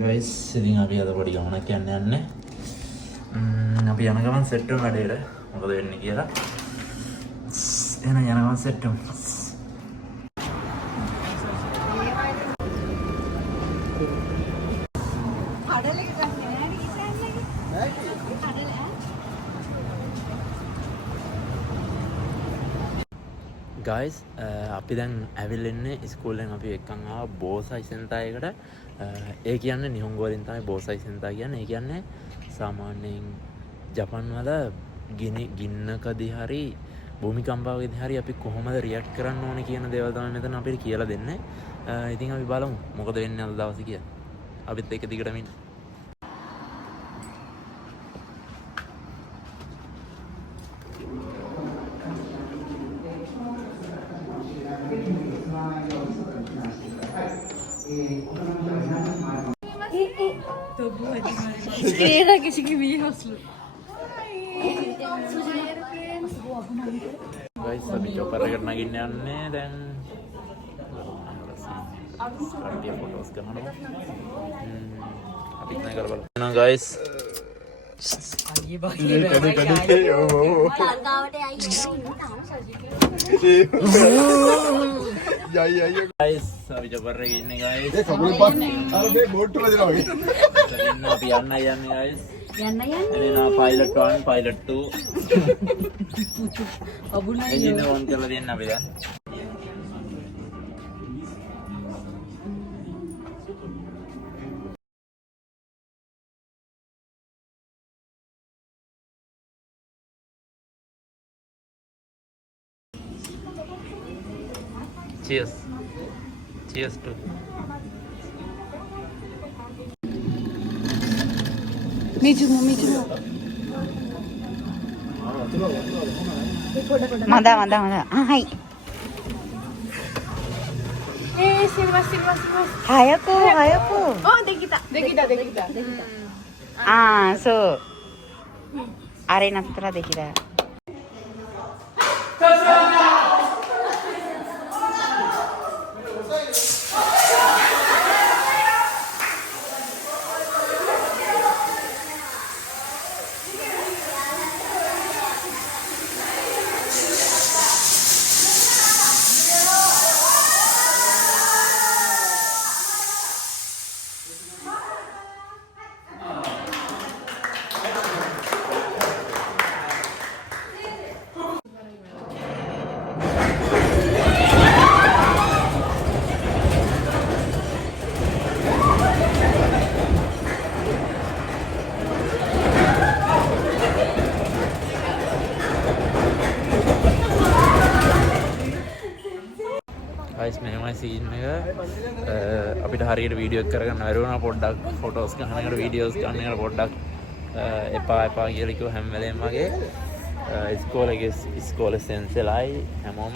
Guys ඉතින් අපි අද පොඩි ගමනක් යන්නේ. අපි යන ගමන් සෙට් වෙන වැඩේට මොකද වෙන්නේ කියලා. එන යන ගමන් සෙට් වෙමු. ගයිස් අපි දැන් ඇවිල්ලෙන්නේ ඉස්කෝලෙන් අපි එක්කන් ආවා බෝසයි සෙන්ටරයකට. ඒ කියන්නේ නිහොන්ගෝ වලින් තමයි බෝසයි සෙන්ටර් කියන්නේ. ඒ කියන්නේ සාමාන්‍යයෙන් ජපන් වල ගින්නකදී හරි භූමිකම්පාවකදී හරි අපි කොහොමද රියැක්ට් කරන්න ඕනේ කියන දේවල් තමයි මෙතන අපිට කියලා දෙන්නේ. ඉතින් අපි බලමු මොකද වෙන්නේ අද දවසේ කියලා. අපිත් එක දිගටම ඉන්න. Guys, අපි චොපර් එකට නගින්න යන්නේ දැන්. කට්ටිය ෆොටෝස් ගන්නවා. අපි ඉන්න කරලා බලමු. එහෙනම් guys. අයියේ බාහිර කඩේ ලංකාවට යයි guys, අපි චොපර් එකේ ඉන්නේ guys. ඒ කබුල් පත් අර මේ බෝට් වල දෙනවා වගේ. අපි යන්නේ guys. එනවා pilot 1 pilot 2 අබුනා engine on කරලා දෙන්න අපි දැන්. cheers cheers to Me too. Manda. Hai. Silva. Hayako. Oh, Dekita. So. Are nattara dekita. guys මෙහෙමයි සීන් එක. අපිට හරියට වීඩියෝ එක කරගන්න බැරි වුණා. පොඩ්ඩක් ෆොටෝස් ගන්න එකට වීඩියෝස් ගන්න එකට පොඩ්ඩක් එපා කියලා කිව්ව හැම වෙලේම වගේ. ඉස්කෝලේ සෙන්සෙලයි හැමෝම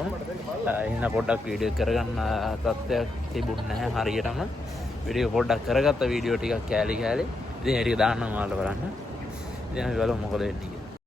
එහෙනම් පොඩ්ඩක් වීඩියෝ කරගන්න තත්ත්වයක් තිබුණ නැහැ හරියටම. වීඩියෝ පොඩ්ඩක් කරගත්ත වීඩියෝ ටිකක් කෑලි. ඉතින් ඒක ටික දාන්නම් ඔයාලට බලන්න. ඉතින් අපි බලමු මොකද වෙන්නේ.